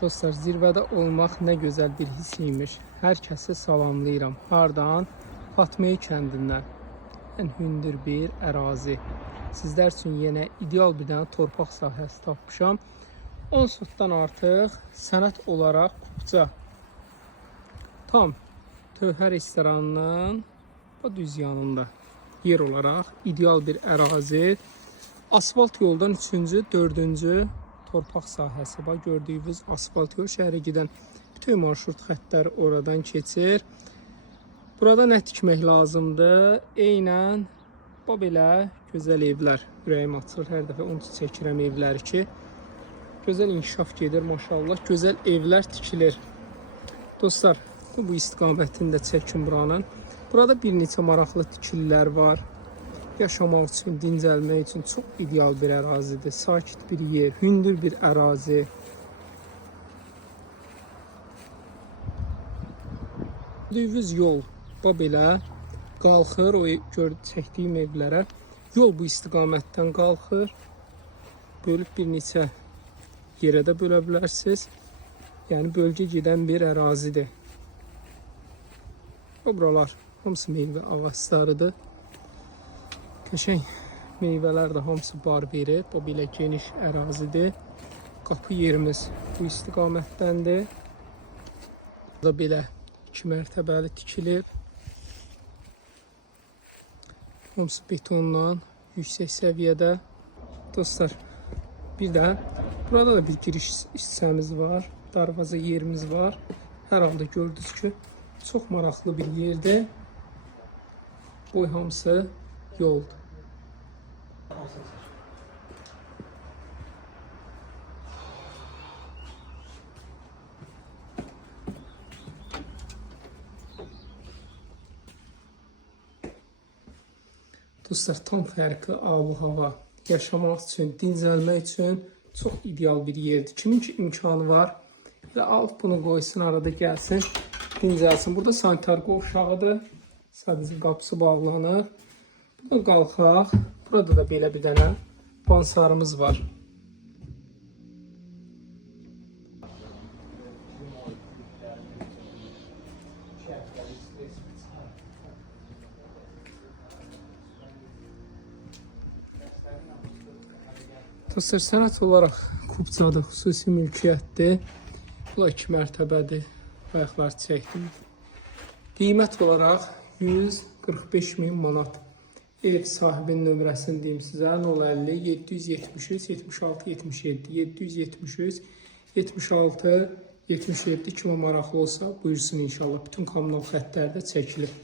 Dostlar, zirvədə olmaq nə gözəl bir his imiş. Hər kəsi salamlayıram. Hardan? Fatmey kəndindən. Ən hündür bir ərazi. Sizlər üçün yenə ideal bir dənə torpaq sahəsi tapmışam. 10 sotdan artıq sənət olaraq Kupça. Tam Tövhə restoranının düz yanında yer olaraq ideal bir ərazi. Asfalt yoldan 3-cü, 4-cü torpaq sahəsi var. Gördüyünüz asfalt yol şəhərə gedən bütün marşrut xəttləri oradan keçir. Burada nə tikmək lazımdır? Eynən belə gözəl evlər. Ürəyim açılır hər dəfə onun üçün çəkirəm evləri ki, gözəl inkişaf gedir maşallah. Gözəl evlər tikilir. Dostlar, bu istiqamətini də çəkin buranın. Burada bir neçə maraqlı tikililər var. Yaşamaq üçün, dincəlmək üçün çox ideal bir ərazidir. Sakit bir yer, hündür bir ərazi. Gördüyünüz yol belə qalxır, o çəkdiyim evlərə. Yol bu istiqamətdən qalxır. Bölüb bir neçə yerə də bölə bilərsiniz. Yəni bölgə gedən bir ərazidir. Buralar hamısı meyvə ağaclarıdır. Qəşəng meyvələr də hamısı bar verir. Bu belə geniş ərazidir. Qapı yerimiz bu istiqamətdəndir. Burada belə 2 mərtəbəli tikilib. Hamısı betondan yüksək səviyyədə. Dostlar, bir də burada da bir giriş hissəmiz var. Darvaza yerimiz var. Hər halda gördünüz ki, çox maraqlı bir yerdir. Bu hamısı yoldur. Dostlar, tam fərqli abu-hava, yaşamaq üçün, dincəlmək üçün çox ideal bir yerdir. Kimin ki imkanı var, və alıb bunu qoysun, arada gəlsin, dincəlsin. Burada sanitar qovşağıdır, sadəcə qapısı bağlanır. Burada qalxaq, burada da belə bir dənə pansarımız var. Dostlar, sənət olaraq Kupçadır, xüsusi mülkiyyətdir. Bu 2 mərtəbədir, ayaqlar çəkdim. Qiymət olaraq 145.000 manat. Ev sahibinin nömrəsini deyim sizə, 050 773 76 77 773 76 77 kimə maraqlı olsa buyursun inşallah. Bütün kommunal xəttlər də çəkilir.